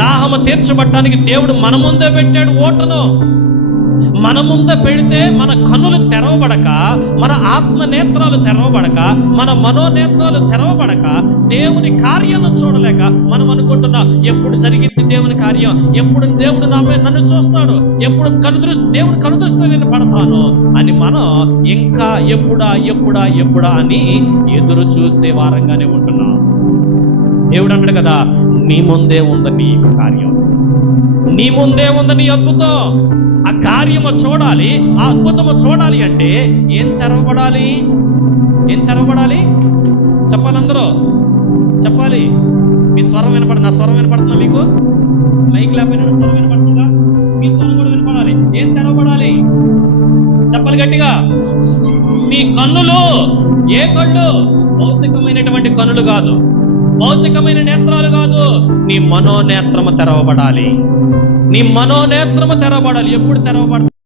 దాహము తీర్చబడటానికి దేవుడు మన ముందే పెట్టాడు ఓటను. మన ముందే పెడితే మన కన్నులు తెరవబడక, మన ఆత్మ నేత్రాలు తెరవబడక, మన మనోనేత్రాలు తెరవబడక దేవుని కార్యాలను చూడలేక మనం అనుకుంటున్నాం, ఎప్పుడు జరిగింది దేవుని కార్యం, ఎప్పుడు దేవుడు నన్ను చూస్తాడు, ఎప్పుడు దేవుడు కనుదృష్టిలో నేను పడతాను అని మనం ఇంకా ఎప్పుడా అని ఎదురు చూసే వారంగానే ఉంటున్నాం. దేవుడు అన్నాడు కదా, నీ ముందే ఉంది నీ కార్యం, నీ ముందే ఉంది నీ అద్భుతం. ఆ కార్యము చూడాలి, ఆ అద్భుతము చూడాలి అంటే ఏం తెరవబడాలి? చెప్పాలి, అందరూ చెప్పాలి. మీ స్వరం వినపడ, నా స్వరం వినపడుతుందా మీకు? మైక్ లేకపోయినా స్వరం వినపడుతుందా? మీ స్వరం కూడా వినపడాలి. ఏం తెరవబడాలి? చెప్పాలి గట్టిగా. నీ కన్నులు. ఏ కళ్ళు? భౌతికమైనటువంటి కన్నులు కాదు, భౌతికమైన నేత్రాలు కాదు, నీ మనోనేత్రము తెరవబడాలి. నీ మనోనేత్రము తెరవబడాలి. ఎప్పుడు తెరవబడతాయి?